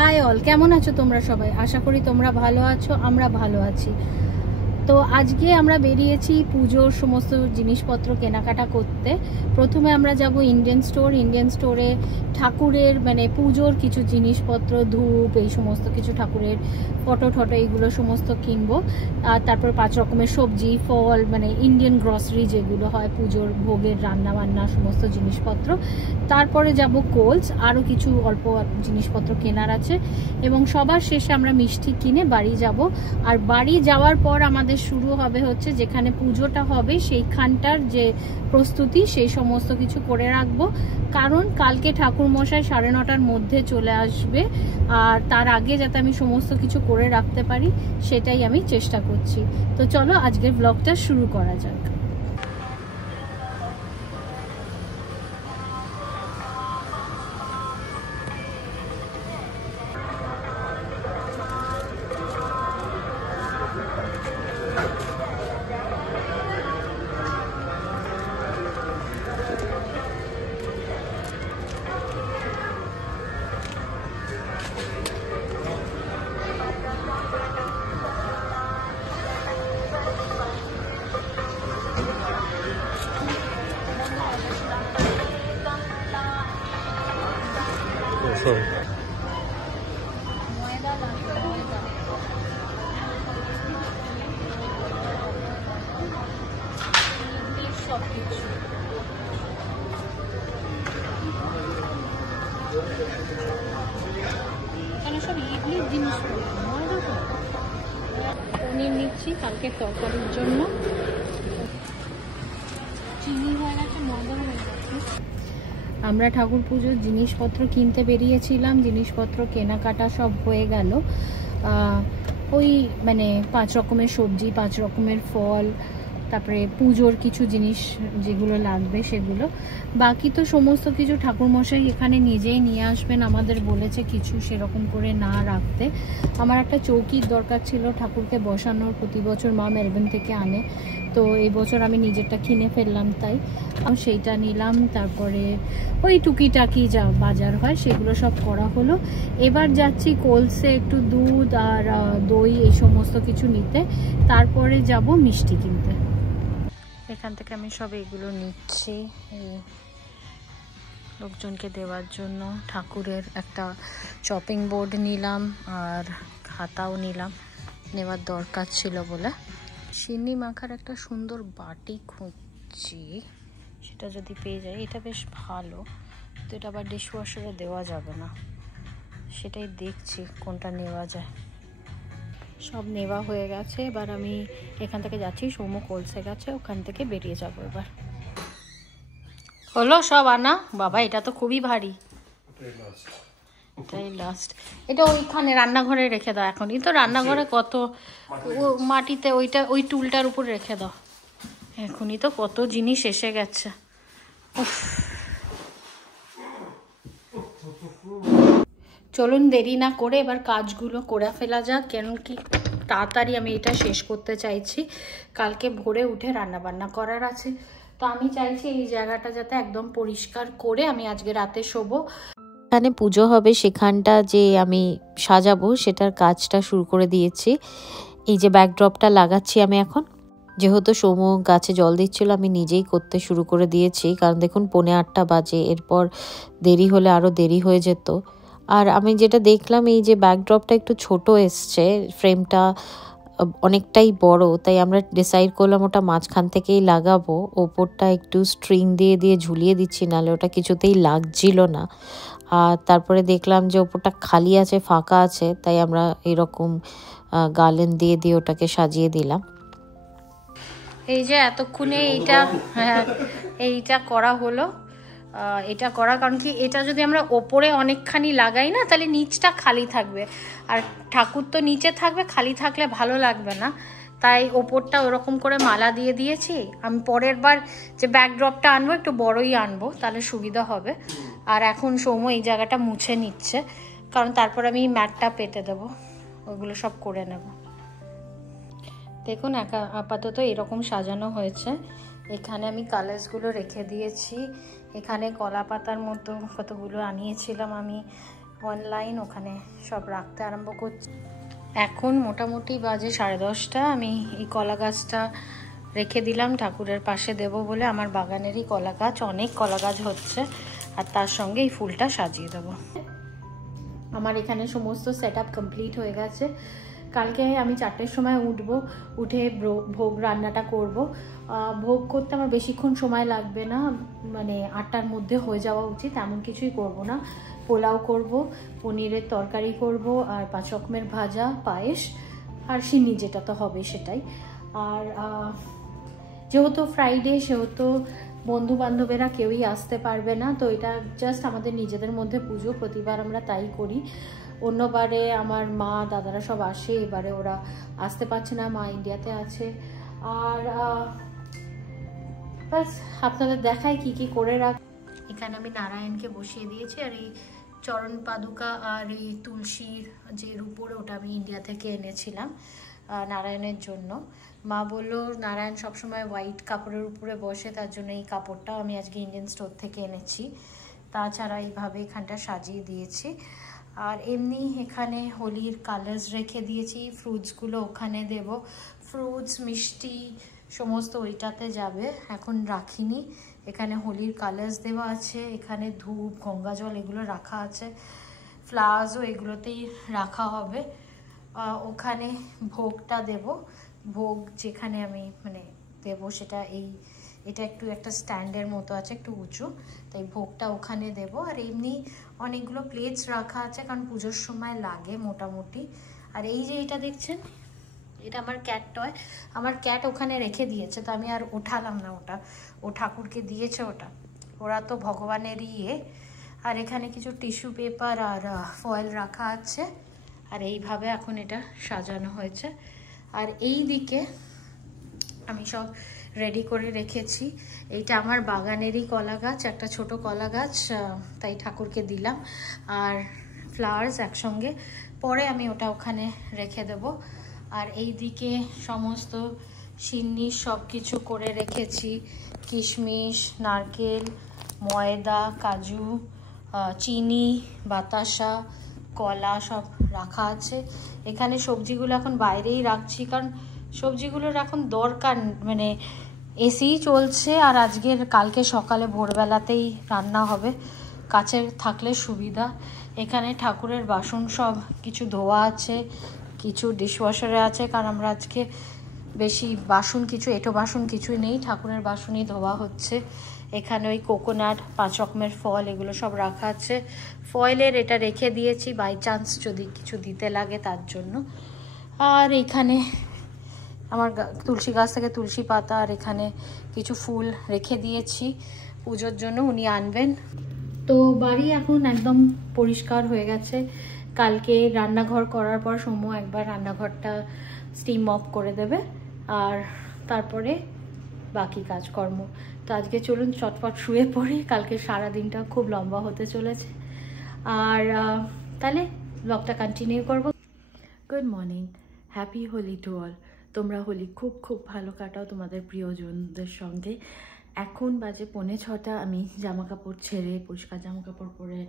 High all, কেমন আছো তোমরা সবাই? আশা করি তোমরা ভালো আছো, আমরা ভালো আছি। তো আজকে আমরা বেরিয়েছি পুজোর সমস্ত জিনিসপত্র কেনাকাটা করতে। প্রথমে আমরা যাব ইন্ডিয়ান স্টোরে ঠাকুরের মানে পুজোর কিছু জিনিসপত্র, ধূপ, এই সমস্ত কিছু ঠাকুরের ফটো এইগুলো সমস্ত কিনবো। আর তারপর 5 রকমের সবজি, ফল, মানে ইন্ডিয়ান গ্রসারি যেগুলো হয় পুজোর ভোগের রান্না বান্না সমস্ত জিনিসপত্র। তারপরে যাব কোলস, আরও কিছু অল্প জিনিসপত্র কেনার আছে, এবং সবার শেষে আমরা মিষ্টি কিনে বাড়ি যাব। আর বাড়ি যাওয়ার পর আমাদের শুরু হবে হচ্ছে যেখানে পুজোটা হবে সেইখানটার যে প্রস্তুতি, সেই সমস্ত কিছু করে রাখবো। কারণ কালকে ঠাকুর মশাই 9:30টার মধ্যে চলে আসবে, আর তার আগে যাতে আমি সমস্ত কিছু করে রাখতে পারি সেটাই আমি চেষ্টা করছি। তো চলো আজকের ব্লগটা শুরু করা যাক। পনির নিচ্ছি কালকে তরকারির জন্য, চিনি হয়ে গেছে, ময়দা হয়ে গেছে। আমরা ঠাকুর পুজোর জিনিসপত্র কিনতে বেরিয়েছিলাম, জিনিসপত্র কেনাকাটা সব হয়ে গেল। ওই মানে 5 রকমের সবজি, 5 রকমের ফল, তারপরে পুজোর কিছু জিনিস যেগুলো লাগবে সেগুলো। বাকি তো সমস্ত কিছু ঠাকুরমশাই এখানে নিজেই নিয়ে আসবেন, আমাদের বলেছে কিছু সেরকম করে না রাখতে। আমার একটা চৌকির দরকার ছিল ঠাকুরকে বসানোর, প্রতি বছর মা মেলবোর্ন থেকে আনে, তো এই বছর আমি নিজেরটা কিনে ফেললাম, তাই আমি সেইটা নিলাম। তারপরে ওই টুকিটাকি যা বাজার হয় সেগুলো সব করা হলো। এবার যাচ্ছি কোলসে একটু দুধ আর দই এই সমস্ত কিছু নিতে, তারপরে যাব মিষ্টি কিনতে। এখান থেকে আমি সব এগুলো নিচ্ছি এই লোকজনকে দেওয়ার জন্য। ঠাকুরের একটা চপিং বোর্ড নিলাম আর খাতাও নিলাম, নেওয়ার দরকার ছিল বলে। সিন্নি মাখার একটা সুন্দর বাটি খুঁজছি, সেটা যদি পেয়ে যাই। এটা বেশ ভালো, তো এটা আবার ডিশওয়াশারে দেওয়া যাবে না, সেটাই দেখছি কোনটা নেওয়া যায়। সব নেওয়া হয়ে গেছে, এবার আমি এখান থেকে যাচ্ছি, সৌম্য কোলসে গেছে, ওখান থেকে বেরিয়ে যাব। এবার হলো সব আনা। বাবা এটা তো খুবই ভারী, এটাই লাস্ট। এটা ওইখানে রান্নাঘরে রেখে দাও, এখনই তো রান্নাঘরে কত মাটিতে, ওইটা ওই টুলটার উপর রেখে দাও, এখনই তো কত জিনিস এসে গেছে। চলুন দেরি না করে এবার কাজগুলো করে ফেলা যাক, কেন কি তাড়াতাড়ি আমি এটা শেষ করতে চাইছি। কালকে ভোরে উঠে রান্না বান্না করার আছে, তো আমি চাইছি এই জায়গাটা যাতে একদম পরিষ্কার করে আমি আজকে রাতে শোবো। এখানে পুজো হবে সেখানটা যে আমি সাজাবো সেটার কাজটা শুরু করে দিয়েছি। এই যে ব্যাকড্রপটা লাগাচ্ছি আমি এখন, যেহেতু সৌম্য গাছে জল দিচ্ছিল আমি নিজেই করতে শুরু করে দিয়েছি, কারণ দেখুন 8:45 বাজে, এরপর দেরি হলে আরও দেরি হয়ে যেত। আর আমি যেটা দেখলাম এই যে ব্যাকড্রপটা একটু ছোট এসছে, ফ্রেমটা অনেকটাই বড়, তাই আমরা ডিসাইড করলাম ওটা মাঝখান থেকেই লাগাবো। ওপরটা একটু স্ট্রিং দিয়ে ঝুলিয়ে দিচ্ছি, নাহলে ওটা কিছুতেই লাগছিল না। আর তারপরে দেখলাম যে ওপরটা খালি আছে, ফাঁকা আছে, তাই আমরা এরকম গার্ল্যান্ড দিয়ে ওটাকে সাজিয়ে দিলাম। এই যে এতক্ষণে এইটা করা হলো। এটা করা কারণ কি, এটা যদি আমরা ওপরে অনেকখানি লাগাই না তাহলে নিচটা খালি থাকবে, আর ঠাকুর তো নিচে থাকবে, খালি থাকলে ভালো লাগবে না, তাই ওপরটা ওরকম করে মালা দিয়ে দিয়েছি। আমি পরের বার যে ব্যাকড্রপটা আনবো একটু বড়ই আনবো, তাহলে সুবিধা হবে। আর এখন সৌম্য এই জায়গাটা মুছে নিচ্ছে, কারণ তারপর আমি ম্যাটটা পেতে দেবো, ওইগুলো সব করে নেব। দেখুন আপাতত এরকম সাজানো হয়েছে। এখানে আমি কালার্সগুলো রেখে দিয়েছি। এখানে কলা পাতার মতো কতগুলো আনিয়েছিলাম আমি, অনলাইন, ওখানে সব রাখতে আরম্ভ করছি। এখন মোটামুটি বাজে 10:30। আমি এই কলা গাছটা রেখে দিলাম ঠাকুরের পাশে দেব বলে। আমার বাগানেরই কলা গাছ, অনেক কলা গাছ হচ্ছে, আর তার সঙ্গে এই ফুলটা সাজিয়ে দেবো। আমার এখানে সমস্ত সেট আপ কমপ্লিট হয়ে গেছে। কালকে আমি 4টের সময় উঠবো, উঠে ভোগ রান্নাটা করব। ভোগ করতে আমার বেশিক্ষণ সময় লাগবে না, মানে 8টার মধ্যে হয়ে যাওয়া উচিত। এমন কিছুই করব না, পোলাও করব, পনিরের তরকারি করব, আর 5 রকমের ভাজা, পায়েস আর সিন্নি, যেটা তো হবে সেটাই। আর যেহেতু ফ্রাইডে, সেহেতু বন্ধু বান্ধবেরা কেউই আসতে পারবে না, তো এটা জাস্ট আমাদের নিজেদের মধ্যে পুজো। প্রতিবার আমরা তাই করি। অন্যবারে আমার মা দাদারা সব আসে, এবারে ওরা আসতে পারছে না, মা ইন্ডিয়াতে আছে। আর ব্যাস আপনাদের দেখাই কি কি করে রাখ। এখানে আমি নারায়ণকে বসিয়ে দিয়েছি, আর এই চরণ পাদুকা আর এই তুলসীর যে রূপোর, ওটা আমি ইন্ডিয়া থেকে এনেছিলাম নারায়ণের জন্য। মা বললো নারায়ণ সবসময় হোয়াইট কাপড়ের উপরে বসে, তার জন্য এই কাপড়টাও আমি আজকে ইন্ডিয়ান স্টোর থেকে এনেছি। তাছাড়া এইভাবে এখানটা সাজিয়ে দিয়েছি। আর এমনি এখানে হোলির কালার্স রেখে দিয়েছি, ফ্রুটসগুলো ওখানে দেব। ফ্রুটস, মিষ্টি সমস্ত ওইটাতে যাবে, এখন রাখিনি। এখানে হোলির কালার্স দেওয়া আছে, এখানে ধূপ, গঙ্গা জল এগুলো রাখা আছে, ফ্লাওয়ার্সও এগুলোতেই রাখা হবে। ওখানে ভোগটা দেব। ভোগ যেখানে আমি মানে দেব সেটা এটা একটু একটা স্ট্যান্ডের মতো আছে, একটু উঁচু, তাই ভোগটা ওখানে দেব। আর এমনি অনেকগুলো প্লেটস রাখা আছে, কারণ পুজোর সময় লাগে মোটামুটি। আর এই যে এটা দেখছেন, এটা আমার ক্যাট টয়। আমার ক্যাট ওখানে রেখে দিয়েছে, তো আমি আর ওঠালাম না ওটা, ও ঠাকুরকে দিয়েছে ওটা, ওরা তো ভগবানেরই ইয়ে। আর এখানে কিছু টিস্যু পেপার আর ফয়েল রাখা আছে, আর এইভাবে এখন এটা সাজানো হয়েছে। আর এই দিকে আমি সব রেডি করে রেখেছি। এইটা আমার বাগানেরই কলা গাছ, একটা ছোট কলা গাছ, তাই ঠাকুরকে দিলাম। আর ফ্লাওয়ার্স একসঙ্গে, পরে আমি ওটা ওখানে রেখে দেব। আর এই দিকে সমস্ত সিন্নি সব কিছু করে রেখেছি, কিশমিশ, নারকেল, ময়দা, কাজু, চিনি, বাতাসা, কলা সব রাখা আছে। এখানে সবজিগুলো এখন বাইরেই রাখছি, কারণ সবজিগুলোর এখন দরকার, মানে এসিই চলছে। আর কালকে সকালে ভোরবেলাতেই রান্না হবে, কাছে থাকলে সুবিধা। এখানে ঠাকুরের বাসন সব কিছু ধোয়া আছে, কিছু ডিশওয়াশারে আছে, কারণ আমরা আজকে বেশি বাসন কিছু, এঁটো বাসন কিছুই নেই, ঠাকুরের বাসনই ধোয়া হচ্ছে। এখানে ওই কোকোনাট, 5 রকমের ফল, এগুলো সব রাখা আছে। ফয়েলের এটা রেখে দিয়েছি বাই চান্স যদি কিছু দিতে লাগে তার জন্য। আর এখানে আমার তুলসী গাছ থেকে তুলসী পাতা, আর এখানে কিছু ফুল রেখে দিয়েছি পুজোর জন্য, উনি আনবেন। তো বাড়ি এখন একদম পরিষ্কার হয়ে গেছে। কালকে রান্নাঘর করার পর সময় একবার রান্নাঘরটা স্টিম অফ করে দেবে, আর তারপরে বাকি কাজকর্ম। তো আজকে চলুন চটপট শুয়ে পড়ি, কালকে সারা দিনটা খুব লম্বা হতে চলেছে। আর তাহলে ব্লগটা কন্টিনিউ করব। Good morning, happy Holi to all. তোমরা হোলি খুব খুব ভালো কাটাও তোমাদের প্রিয়জনদের সঙ্গে। এখন বাজে 5:45। আমি জামা কাপড় ছেড়ে, পরিষ্কার জামা কাপড় পরে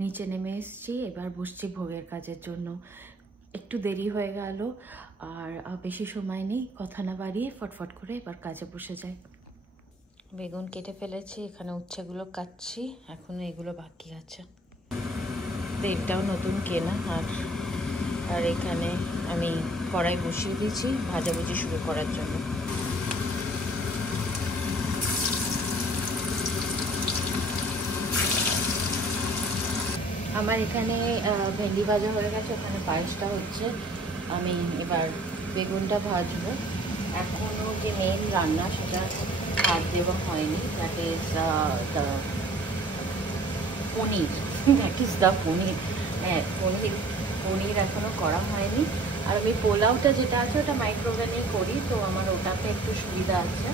নিচে নেমে এসেছি। এবার বসছি ভোগের কাজের জন্য। একটু দেরি হয়ে গেল, আর বেশি সময় নেই, কথা না বাড়িয়ে ফটফট করে এবার কাজে বসে যাই। বেগুন কেটে ফেলেছি, এখানে উচ্ছেগুলো কাটছি, এখনো এগুলো বাকি আছে। তেলটাও নতুন কেনা। আর এখানে আমি কড়াই বসিয়ে দিয়েছি ভাজাভুজি শুরু করার জন্য। আমার এখানে ভেন্ডি ভাজা হয়ে গেছে, ওখানে পায়েসটা হচ্ছে। আমি এবার বেগুনটা ভাজবো। এখনও যে মেন রান্না সেটা ভাত দেওয়া হয়নি, দ্যাট ইজ দ্য পনির। হ্যাঁ, পনির এখনও করা হয়নি। আর আমি পোলাওটা যেটা আছে ওটা মাইক্রোওভেনেই করি, তো আমার ওটাতে একটু সুবিধা আছে।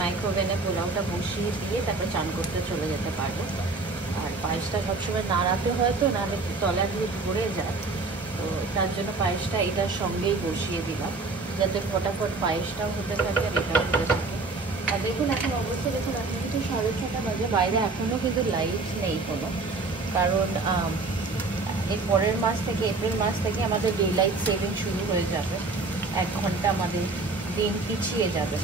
মাইক্রোওভেনে পোলাওটা বসিয়ে দিয়ে তারপর চান করতে চলে যেতে পারবো। আর পায়েসটা সবসময় নাড়াতে হয়, তো নাহলে তলা দিয়ে ধরে যায়, তো তার জন্য পায়েসটা এটার সঙ্গেই বসিয়ে দিলাম, যাতে ফটাফট পায়েসটাও হতে থাকে আর এটাও হতে থাকে। আর দেখুন এখন অবস্থা, দেখুন এখন কিন্তু 6:30 বাজে, বাইরে এখনও কিন্তু লাইট নেই কোনো, কারণ এর পরের মাস থেকে, এপ্রিল মাস থেকে আমাদের ডে লাইট সেভিং শুরু হয়ে যাবে। 1 ঘন্টা আমাদের দিন পিছিয়ে যাবে,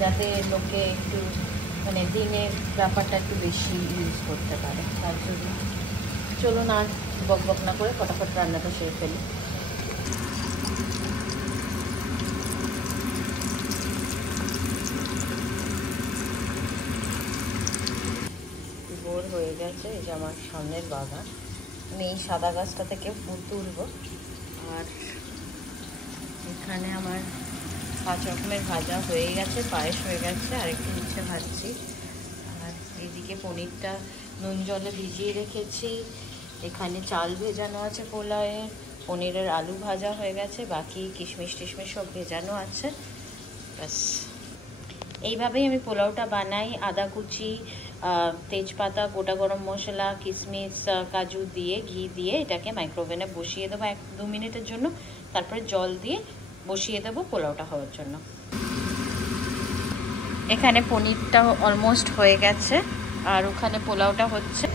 যাতে লোকে একটু মানে দিনের ব্যাপারটা একটু বেশি ইউজ করতে পারে। তার জন্য চলুন আর বক বক না করে ফটাফট রান্নাটা সেরে ফেলি। ভোর হয়ে গেছে, এই যে আমার সামনের বাগান, আমি এই সাদা গাছটা থেকে ফুল তুলব। আর এখানে আমার 5 রকমের ভাজা হয়ে গেছে, পায়েস হয়ে গেছে, আর একটু উচ্ছে ভাজছি। আর এইদিকে পনিরটা নুন জলে ভিজিয়ে রেখেছি, এখানে চাল ভেজানো আছে পোলাওয়ের, পনিরের আলু ভাজা হয়ে গেছে, বাকি কিশমিশ টিশমিশ সব ভেজানো আছে। ব্যাস এইভাবেই আমি পোলাওটা বানাই। আদা কুচি, তেজপাতা, গোটা গরম মশলা, কিশমিশ, কাজু দিয়ে, ঘি দিয়ে এটাকে মাইক্রোওভেনে বসিয়ে দেবো 1-2 মিনিটের জন্য। তারপরে জল দিয়ে বসিয়ে দেবো পোলাওটা হওয়ার জন্য। এখানে পনিরটা অলমোস্ট হয়ে গেছে, আর ওখানে পোলাওটা হচ্ছে।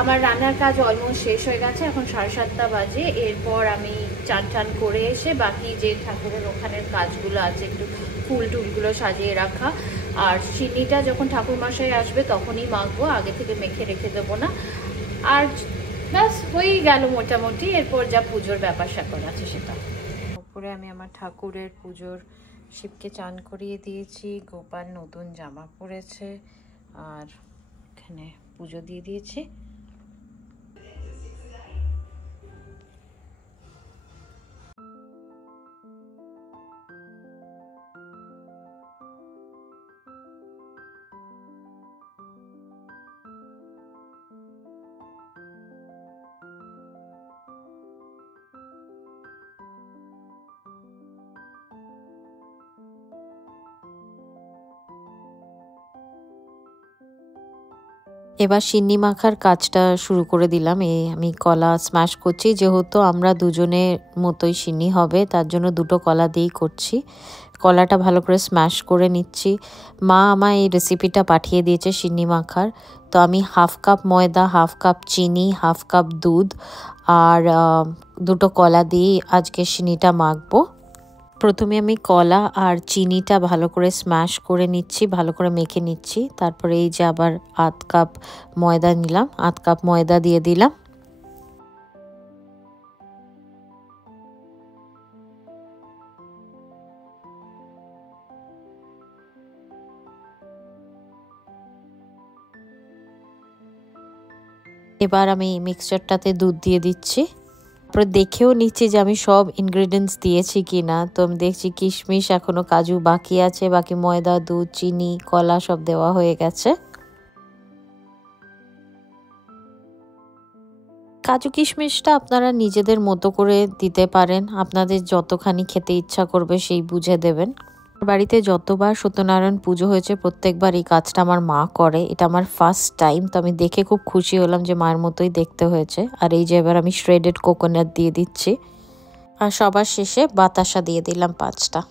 আমার রান্নার কাজ অলমোস্ট শেষ হয়ে গেছে, এখন 7:30 বাজে। এরপর আমি চান টান করে এসে বাকি যে ঠাকুরের ওখানের কাজগুলো আছে, একটু ফুল টুলগুলো সাজিয়ে রাখা, আর চিনিটা যখন ঠাকুরমশাই আসবে তখনই মাখবো, আগে থেকে মেখে রেখে দেবো না। আর ব্যাস হয়েই গেল মোটামুটি। এরপর যা পুজোর ব্যাপার স্যাপার আছে সেটা। উপরে আমি আমার ঠাকুরের পুজোর শিবকে চান করিয়ে দিয়েছি, গোপাল নতুন জামা পরেছে, আর এখানে পুজো দিয়ে দিয়েছি। এবার সিন্নি মাখার কাজটা শুরু করে দিলাম। আমি কলা স্ম্যাশ করছি, যেহেতু আমরা দুজনের মতোই সিন্নি হবে, তার জন্য 2টো কলা দিয়েই করছি। কলাটা ভালো করে স্ম্যাশ করে নিচ্ছি। মা আমায় এই রেসিপিটা পাঠিয়ে দিয়েছে সিন্নি মাখার। তো আমি 1/2 কাপ ময়দা, 1/2 কাপ চিনি, 1/2 কাপ দুধ আর 2টো কলা দিয়ে আজকে সিন্নিটা মাখবো। প্রথমে আমি কলা আর চিনিটা ভালো করে স্ম্যাশ করে নিচ্ছি, ভালো করে মেখে নিচ্ছি। তারপরে এই যে আবার 1/2 কাপ ময়দা নিলাম, 1/2 কাপ ময়দা দিয়ে দিলাম। এবার আমি মিক্সচারটাতে দুধ দিয়ে দিচ্ছি। তারপরে দেখেও নিচ্ছি যে আমি সব ইনগ্রিডিয়েন্টস দিয়েছি কিনা। তো আমি দেখছি কিশমিশ এখনো, কাজু বাকি আছে, বাকি ময়দা, দুধ, চিনি, কলা সব দেওয়া হয়ে গেছে। কাজু কিশমিশটা আপনারা নিজেদের মতো করে দিতে পারেন, আপনাদের যতখানি খেতে ইচ্ছা করবে সেই বুঝে দেবেন। বাড়িতে যতবার সত্যনারায়ণ পুজো হয়েছে প্রত্যেকবার এই কাজটা আমার মা করে, এটা আমার ফার্স্ট টাইম। তো আমি দেখে খুব খুশি হলাম যে মায়ের মতোই দেখতে হয়েছে। আর এই যে এবার আমি শ্রেডেড কোকোনাট দিয়ে দিচ্ছি, আর সবার শেষে বাতাসা দিয়ে দিলাম 5টা।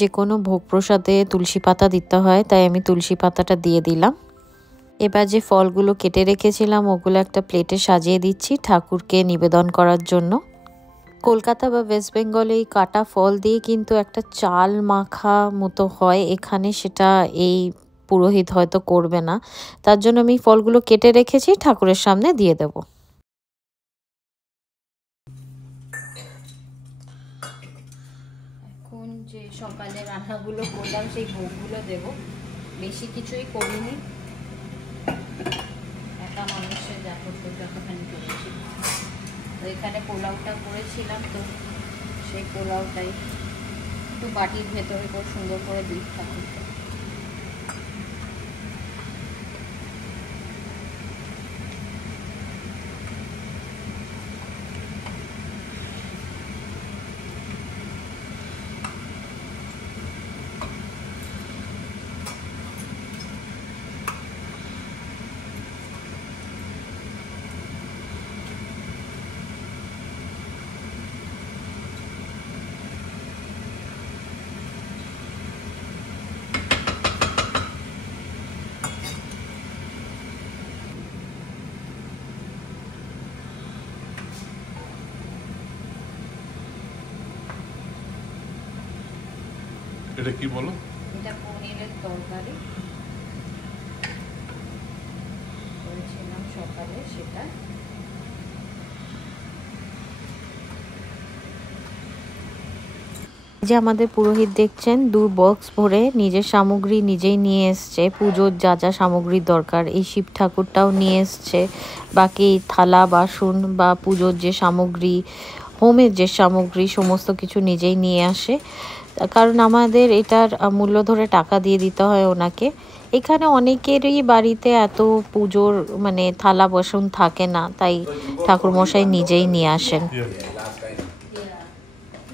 যে কোনো ভোগ প্রসাদে তুলসী পাতা দিতে হয়, তাই আমি তুলসী পাতাটা দিয়ে দিলাম। এবার যে ফলগুলো কেটে রেখেছিলাম ওগুলো একটা প্লেটে সাজিয়ে দিচ্ছি ঠাকুরকে নিবেদন করার জন্য। কলকাতা বা ওয়েস্ট বেঙ্গলে এই কাটা ফল দিয়ে কিন্তু একটা চাল মাখা মতো হয়, এখানে সেটা এই পুরোহিত হয়তো করবে না, তার জন্য আমি ফলগুলো কেটে রেখেছি, ঠাকুরের সামনে দিয়ে দেব। এখন যে সকালে রান্নাগুলো করলাম সেই ভোগগুলো দেব, বেশি কিছুই করিনি, একা মানুষের যা করতে যতখানি করেছি। তো এখানে পোলাওটা করেছিলাম, তো সেই পোলাওটাই একটু বাটির ভেতরে করে সুন্দর করে দিই ঠাকুরকে। এটা কি বলো? এটা পনিরের তরকারি করেছিলাম সকালে, সেটা। যে আমাদের পুরোহিত দেখছেন 2 বক্স ভরে নিজের সামগ্রী নিজেই নিয়ে এসছে। পুজোর যা যা সামগ্রীর দরকার, এই শিব ঠাকুরটাও নিয়ে এসছে। বাকি থালা বাসন বা পুজোর যে সামগ্রী, হোমের যে সামগ্রী, সমস্ত কিছু নিজেই নিয়ে আসে। কারণ আমাদের এটার মূল্য ধরে টাকা দিয়ে দিতে হয় ওনাকে। এখানে অনেকেরই বাড়িতে এত পুজোর মানে থালা বাসন থাকে না, তাই ঠাকুরমশাই নিজেই নিয়ে আসেন।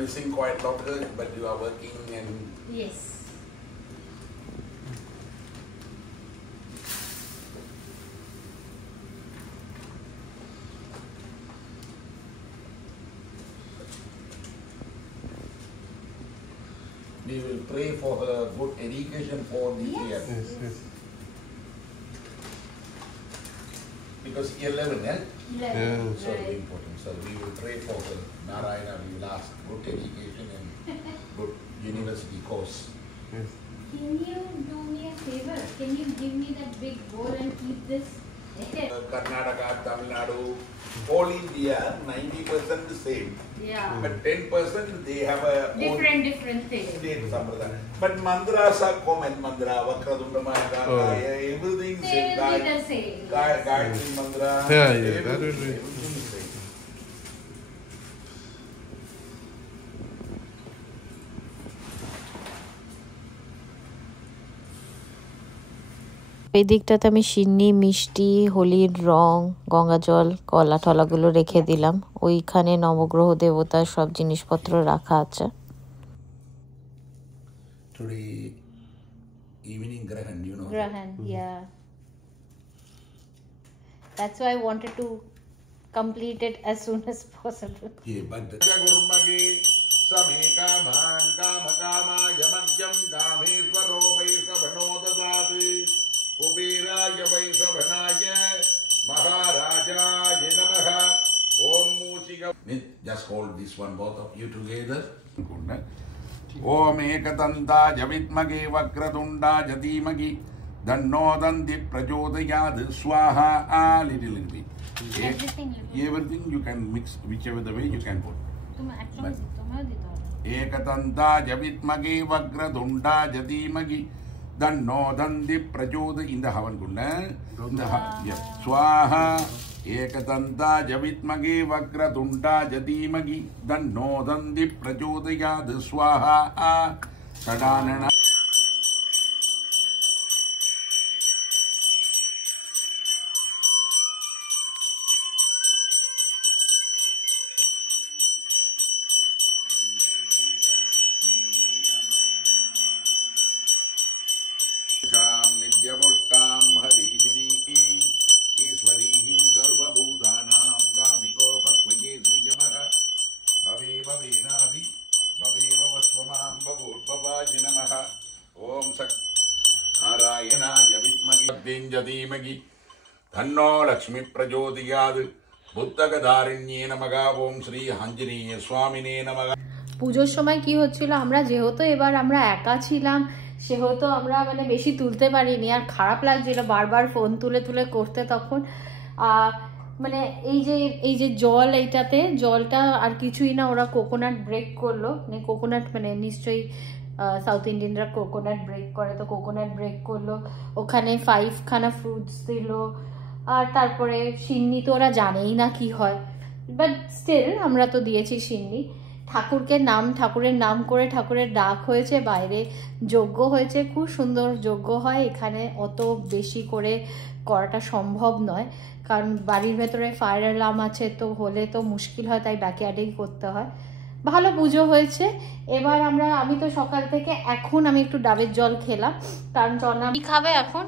Missing quite longer, but you are working and Yes. we will pray for her good education for this year. Yes, yes. Because year 11, eh? Yeah. So very important. So we will pray for her. Narayana, we will ask good education and good university course. Yes. Can you do me a favor? Can you give me that big bowl and keep this? Karnataka, Tamil Nadu, all India, 90% the same. Yeah. But 10% they have a Different things. state sampradaya. But mantras are common. Mantra, Vakradunda Mantra, everything They same. will be the same. Gayatri Mantra. Yeah, yeah, that will be. Everything is same. এই দিকটাতে আমি সিন্নি, মিষ্টি, হোলির রং, গঙ্গা জল, কলা টলাগুলো রেখে দিলাম। ওইখানে নবগ্রহ দেবতার সব জিনিসপত্র রাখা আছে। Today evening Grahan, you know. Grahan, yeah. That's why I wanted to complete it as soon as possible. Yeah, but the Jagurmage Same Kaman Kama Kama Yamadyam Kameswaro Vaisabhano Dadati Kubiraya Vaisabhanaya Maharaja Namaha Om Muchika. Just hold this one, both of you together. Om Ekatanta Javitmage Vakratunda Jadimagi Danno Danti Prajodayad Swaha. Little bit. Everything you can mix whichever the way you can put. Ekatanta Javitmage Vakratunda Jadimagi Danno Danti Prajoda in the Havan Kunda. Yes. Swaha. Ekatanta Javitmage Vakratunda Jadimagi Danno Danti Prajodayad Swaha. Sadanana. Nidyamushtam Hadishini Iswarihim Sarvabhudanam Damiko Patvaye Srijamaha Bhave Bhave Nadi Bhave Bhavasvamam Bhavurpavaji Namaha Om Sak Narayana Javitmagi Dinjadimagi Thanno Lakshmi Prajodiyad Buddhagadharinye Namaga Om Sri Hanjaniya Swamine Namaga. পুজোর সময় কি হচ্ছিল, আমরা যেহেতু এবার আমরা একা ছিলাম সেহেতু আমরা মানে বেশি তুলতে পারিনি, আর খারাপ লাগছিল বারবার ফোন তুলে তুলে করতে। তখন মানে এই যে জল, এইটাতে জলটা আর কিছুই না, ওরা কোকোনাট ব্রেক করলো, মানে কোকোনাট মানে নিশ্চয়ই সাউথ ইন্ডিয়ানরা কোকোনাট ব্রেক করে, তো কোকোনাট ব্রেক করলো, ওখানে 5 খানা ফ্রুটস দিল, আর তারপরে সিন্নি তো ওরা জানেই না কি হয়, বাট স্টিল আমরা তো দিয়েছি সিন্নি। ঠাকুরের নাম করে ঠাকুরের ডাক হয়েছে, বাইরে যজ্ঞ হয়েছে, খুব সুন্দর যজ্ঞ হয় এখানে। অত বেশি করে করাটা সম্ভব নয়, কারণ বাড়ির ভেতরে ফায়ার অ্যালার্ম আছে, তো হলে তো মুশকিল হয়, তাই ব্যাকইয়ার্ডেই করতে হয়। ভালো পুজো হয়েছে। এবার আমি তো সকাল থেকে, এখন আমি একটু ডাবের জল খেলাম, কারণ চনা কি খাবে এখন?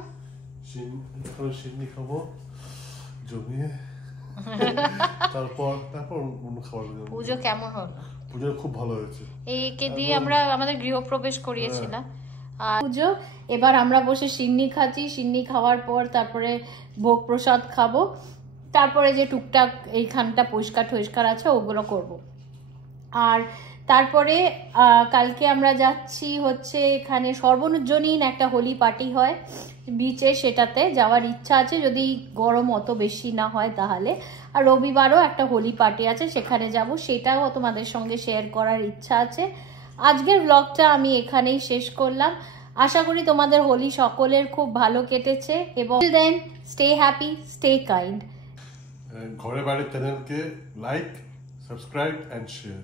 সিন্নি খাবো জমিয়ে, তারপর অন্য খাবার। পুজো কেমন হলো? পুজো খুব ভালো হয়েছে। এইকে দিয়ে আমরা আমাদের গৃহপ্রবেশ করিয়েছিলাম। আর পুজো এবার আমরা বসে সিন্নি খাচ্ছি, সিন্নি খাওয়ার পর তারপরে ভোগ প্রসাদ খাবো, তারপরে যে টুকটাক এইখানটা পরিষ্কার আছে ওগুলো করব। আর তারপরে কালকে আমরা যাচ্ছি হচ্ছে এখানে সর্বজনীন একটা হোলি পার্টি হয় বিচে, সেটাতে যাওয়ার ইচ্ছা আছে যদি গরম অত বেশি না হয় তাহলে। আর রবিবারও একটা হোলি পার্টি আছে, সেখানে যাব, সেটাও তোমাদের সঙ্গে শেয়ার করার ইচ্ছা আছে। আজকের ব্লগটা আমি এখানেই শেষ করলাম। আশা করি তোমাদের হোলি সকলের খুব ভালো কেটেছে এবং then stay happy, stay kind. ঘরে বাইরে চ্যানেলকে লাইক, সাবস্ক্রাইব এন্ড শেয়ার।